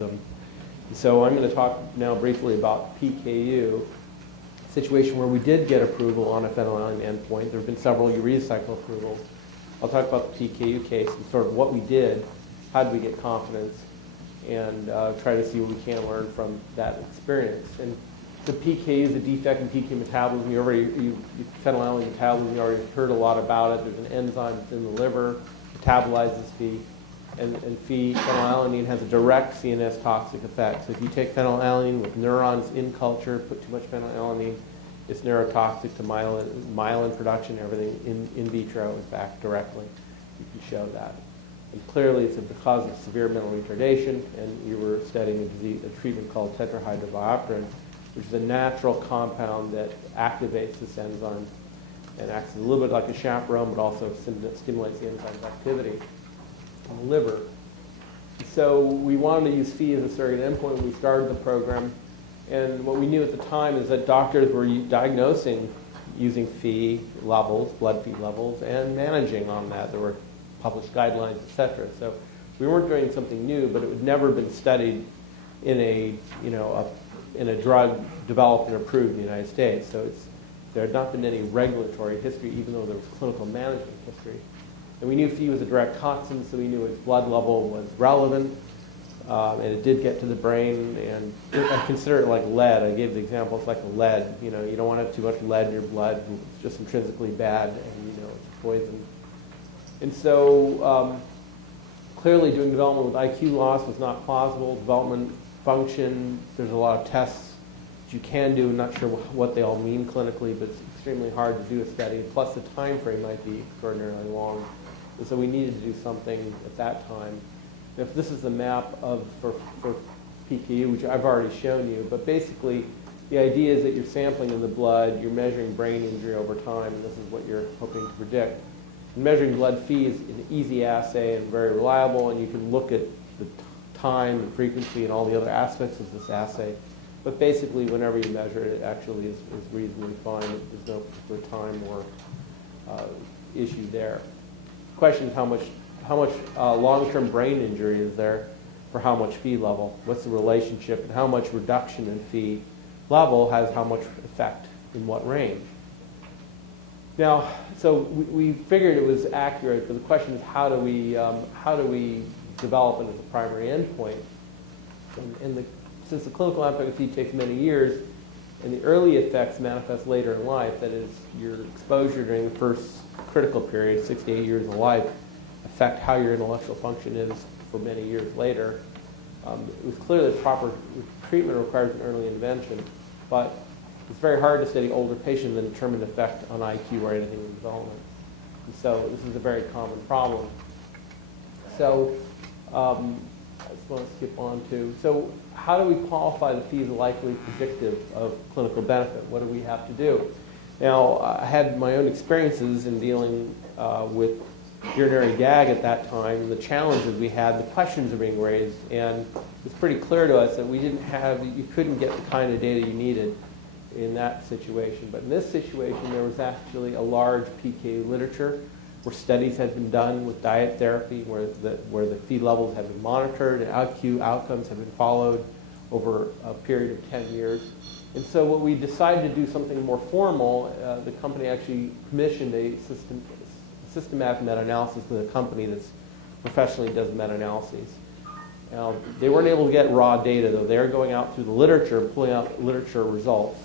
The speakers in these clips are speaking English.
So I'm going to talk now briefly about PKU, a situation where we did get approval on a phenylalanine endpoint. There have been several urea cycle approvals. I'll talk about the PKU case and sort of what we did, how did we get confidence, and try to see what we can learn from that experience. And the PKU is a defect in PK metabolism. Phenylalanine metabolism, you already heard a lot about it. There's an enzyme that's in the liver, metabolizes Phe. And phenylalanine has a direct CNS toxic effect. So if you take phenylalanine with neurons in culture, put too much phenylalanine, it's neurotoxic to myelin production, everything in vitro, in fact, directly. You can show that. And clearly it's the cause of severe mental retardation, and you were studying a treatment called Tetrahydropbiopterin, which is a natural compound that activates this enzyme and acts a little bit like a chaperone, but also stimulates the enzyme's activity in the liver. So we wanted to use Phe as a surrogate endpoint when we started the program. And what we knew at the time is that doctors were diagnosing using Phe levels, blood Phe levels, and managing on that. There were published guidelines, et cetera. So we weren't doing something new, but it had never been studied in a drug developed and approved in the United States. So there had not been any regulatory history, even though there was clinical management history. And we knew Phe was a direct toxin, so we knew its blood level was relevant, and it did get to the brain. And I consider it like lead. I gave the example, it's like lead. You don't want to have too much lead in your blood. It's just intrinsically bad, and it's poison. And so clearly doing development with IQ loss was not plausible. Development function, there's a lot of tests that you can do. I'm not sure what they all mean clinically, but it's extremely hard to do a study. Plus the time frame might be extraordinarily long. And so we needed to do something at that time. If this is the map for PKU, which I've already shown you, but basically the idea is that you're sampling in the blood, you're measuring brain injury over time, and this is what you're hoping to predict. And measuring blood Phe is an easy assay and very reliable, and you can look at the time and frequency and all the other aspects of this assay. But basically, whenever you measure it, it actually is reasonably fine. There's no particular time or issue there. The question is how much long-term brain injury is there for how much Phe level? What's the relationship, and how much reduction in Phe level has how much effect in what range? Now, so we figured it was accurate, but the question is how do we develop it as a primary endpoint? Since the clinical aspect of Phe takes many years, and the early effects manifest later in life, that is, your exposure during the first critical period, 6 to 8 years of life, affect how your intellectual function is for many years later. It was clear that proper treatment requires an early intervention, but it's very hard to study older patients and determine effect on IQ or anything in development. And so this is a very common problem. So I just want to skip on to, so how do we qualify the Phe as likely predictive of clinical benefit? What do we have to do? Now, I had my own experiences in dealing with urinary gag at that time, the challenges we had, the questions are being raised, and it's pretty clear to us that you couldn't get the kind of data you needed in that situation. But in this situation, there was actually a large PKU literature where studies had been done with diet therapy, where the Phe levels had been monitored and IQ outcomes have been followed over a period of 10 years. And so what we decided to do something more formal, the company actually commissioned a systematic meta-analysis with a company that professionally does meta-analyses. Now, they weren't able to get raw data, though. They were going out through the literature, pulling out literature results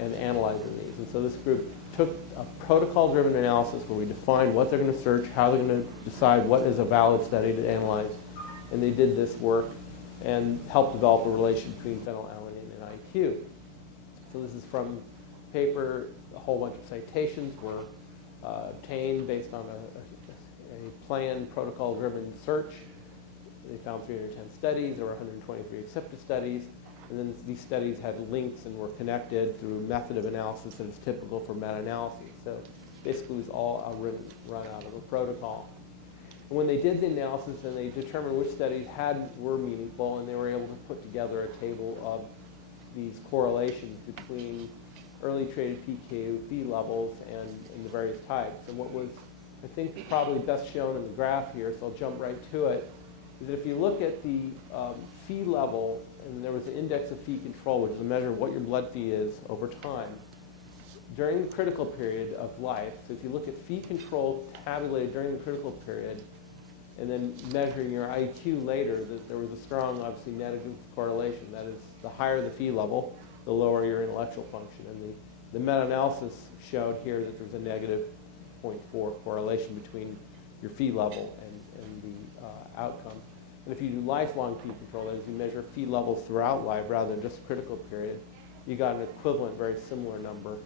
and analyzing these. And so this group took a protocol-driven analysis where we defined what they're going to search, how they're going to decide what is a valid study to analyze. And they did this work and helped develop a relation between phenylalanine and IQ. So this is from paper. A whole bunch of citations were obtained based on a planned protocol-driven search. They found 310 studies. There were 123 accepted studies. And then these studies had links and were connected through a method of analysis that is typical for meta-analyses. So basically it was all run out of a protocol. And when they did the analysis and they determined which studies were meaningful, and they were able to put together a table of these correlations between early treated PKU Phe levels and the various types. And what was, I think, probably best shown in the graph here, so I'll jump right to it, is that if you look at the Phe level, and there was an index of Phe control, which is a measure of what your blood Phe is over time, during the critical period of life, so if you look at Phe control tabulated during the critical period, and then measuring your IQ later, that there was a strong, obviously, negative correlation. That is, the higher the Phe level, the lower your intellectual function. And the meta-analysis showed here that there's a negative 0.4 correlation between your Phe level and the outcome. And if you do lifelong Phe control, that is, you measure Phe levels throughout life rather than just a critical period, you got an equivalent, very similar number.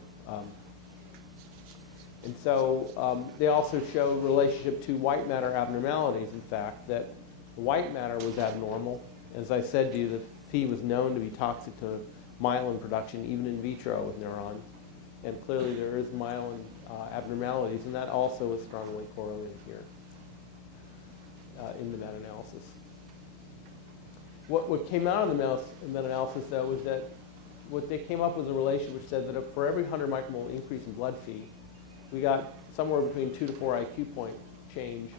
And so they also showed relationship to white matter abnormalities, in fact, that white matter was abnormal. As I said to you, the Phe was known to be toxic to myelin production, even in vitro with neurons. And clearly there is myelin abnormalities, and that also is strongly correlated here in the meta-analysis. What came out of the meta-analysis, though, was that what they came up with a relation which said that for every 100 micromole increase in blood Phe, we got somewhere between 2 to 4 IQ point change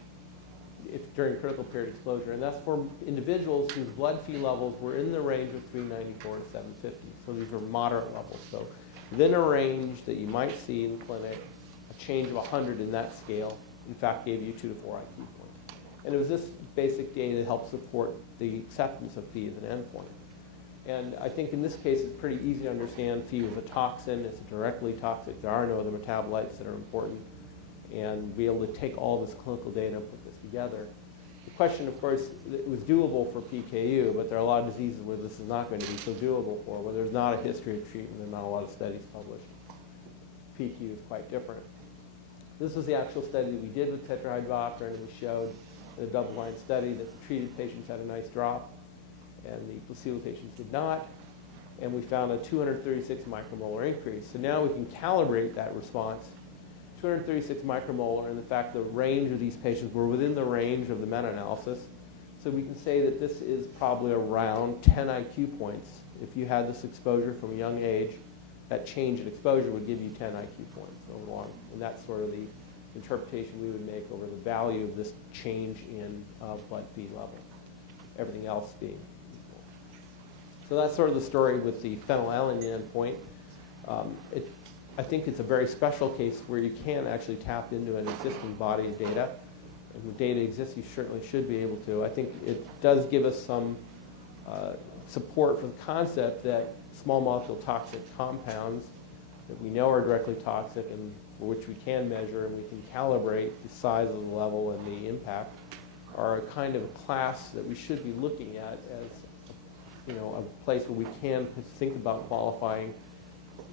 during critical period exposure. And that's for individuals whose blood Phe levels were in the range of 394 to 750. So these are moderate levels. So within a range that you might see in the clinic, a change of 100 in that scale, in fact, gave you 2 to 4 IQ points. And it was this basic data that helped support the acceptance of Phe as an endpoint. And I think in this case, it's pretty easy to understand Phe is a toxin. It's directly toxic. There are no other metabolites that are important. And be able to take all this clinical data and put this together. The question, of course, it was doable for PKU, but there are a lot of diseases where this is not going to be so doable for, where there's not a history of treatment and not a lot of studies published. PKU is quite different. This was the actual study that we did with Tetrahydropbiopterin, and we showed in a double-blind study that the treated patients had a nice drop, and the placebo patients did not. And we found a 236 micromolar increase. So now we can calibrate that response. 236 micromolar, and in fact, the range of these patients were within the range of the meta-analysis. So we can say that this is probably around 10 IQ points. If you had this exposure from a young age, that change in exposure would give you 10 IQ points over long. And that's sort of the interpretation we would make over the value of this change in blood Phe level, everything else being equal. So that's sort of the story with the phenylalanine endpoint. I think it's a very special case where you can actually tap into an existing body of data. And when data exists, you certainly should be able to. I think it does give us some support for the concept that small molecule toxic compounds that we know are directly toxic and for which we can measure and we can calibrate the size of the level and the impact are a kind of a class that we should be looking at as a place where we can think about qualifying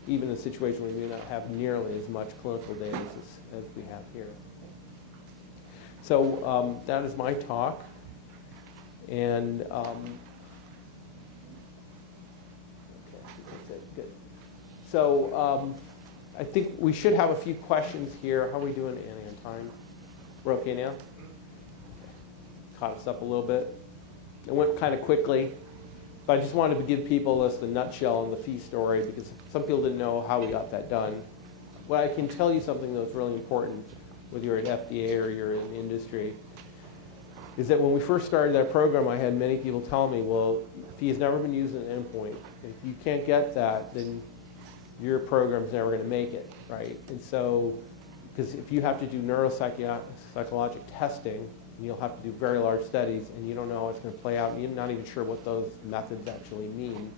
even in a situation where we may not have nearly as much clinical data as we have here. So that is my talk. And okay, that's it. Good. So I think we should have a few questions here. How are we doing, Annie, on time? We're okay now? Caught us up a little bit. It went kind of quickly. But I just wanted to give people the nutshell on the Phe story because some people didn't know how we got that done. Well, I can tell you something that's really important, whether you're at FDA or you're in the industry, is that when we first started that program, I had many people tell me, well, Phe has never been used as an endpoint. If you can't get that, then your program's never going to make it, right? And so, because if you have to do neuropsychologic testing, you'll have to do very large studies, and you don't know how it's going to play out, and you're not even sure what those methods actually mean.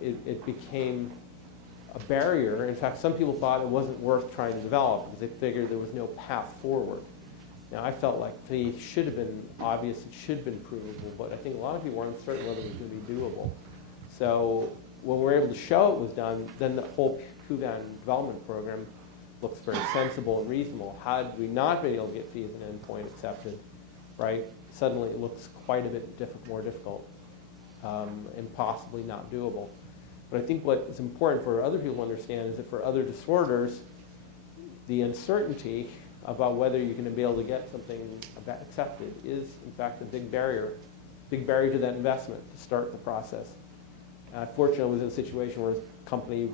It became a barrier. In fact, some people thought it wasn't worth trying to develop because they figured there was no path forward. Now, I felt like Phe should have been obvious, it should have been provable, but I think a lot of people were uncertain whether it was going to be doable. So when we were able to show it was done, then the whole Kuvan development program looks very sensible and reasonable. Had we not been able to get Phe as an endpoint accepted, right, suddenly it looks quite a bit more difficult and possibly not doable. But I think what is important for other people to understand is that for other disorders, the uncertainty about whether you're going to be able to get something accepted is, in fact, a big barrier to that investment to start the process. Fortunately, I was in a situation where a company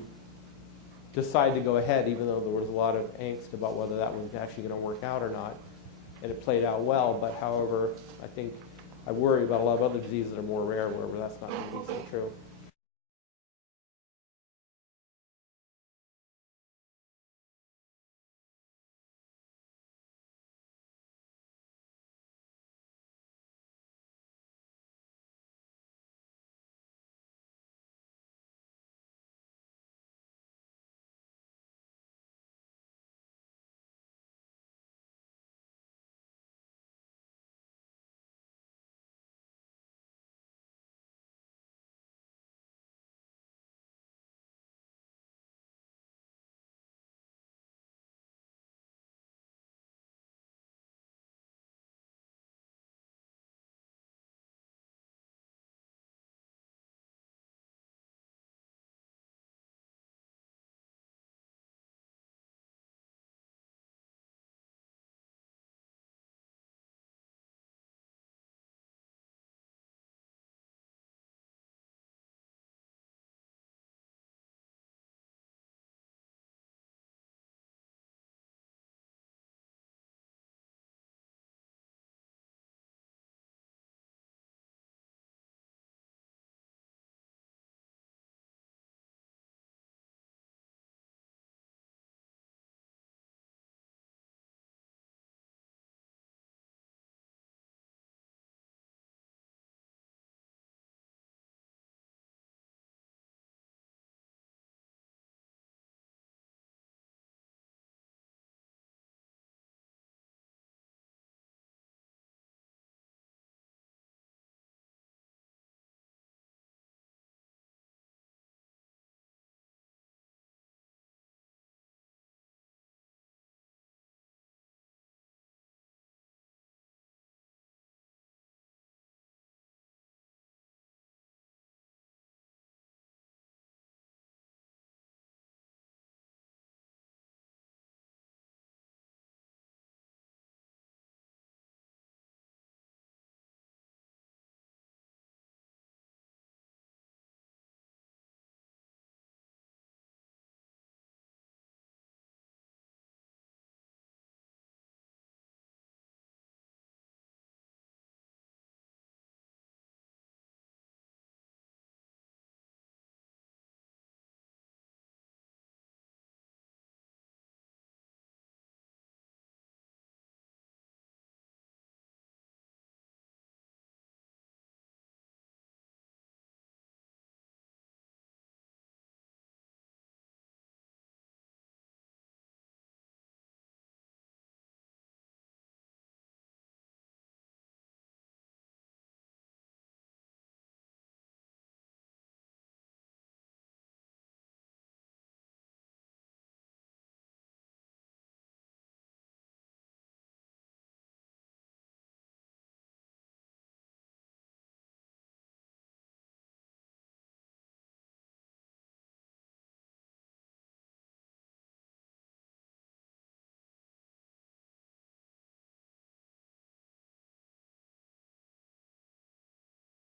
decided to go ahead, even though there was a lot of angst about whether that was actually going to work out or not, and it played out well. But however, I think I worry about a lot of other diseases that are more rare where that's not necessarily true.